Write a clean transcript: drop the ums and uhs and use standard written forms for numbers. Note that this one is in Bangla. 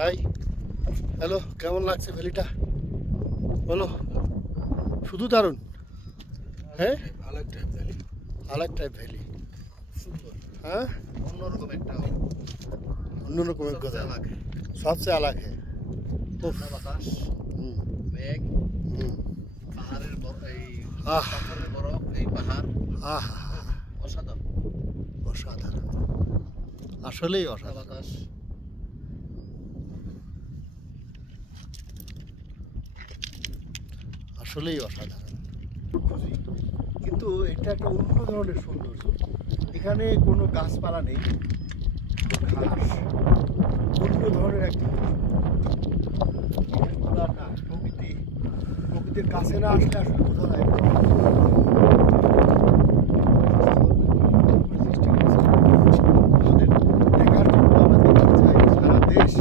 ভাই হ্যালো, কেমন লাগছে ভ্যালিটা বলো? শুধু দারুণ। হ্যাঁ, আলাগ টাইপ ভ্যালি। হ্যাঁ, অন্যরকম একটা অন্যরকম কথা, সবচেয়ে আলাগ হ্যাঁ। বাতাস, মেঘ, পাহাড়ের এই পাথরের বরফ, এই পাহাড় অসাধারণ, অসাধারণ, আসলেই অসাধারণ। বাতাস আসলেই অসাধারণ। খুঁজি, কিন্তু এটা একটা অন্য ধরনের সৌন্দর্য। এখানে কোনো গাছপালা নেই, ঘাস, অন্য ধরনের একটা না। প্রকৃতির কাছে না আসলে আসলে বোঝা যায় না। আমাদের দেখার জন্য আমরা দেখতে চাই সারা দেশ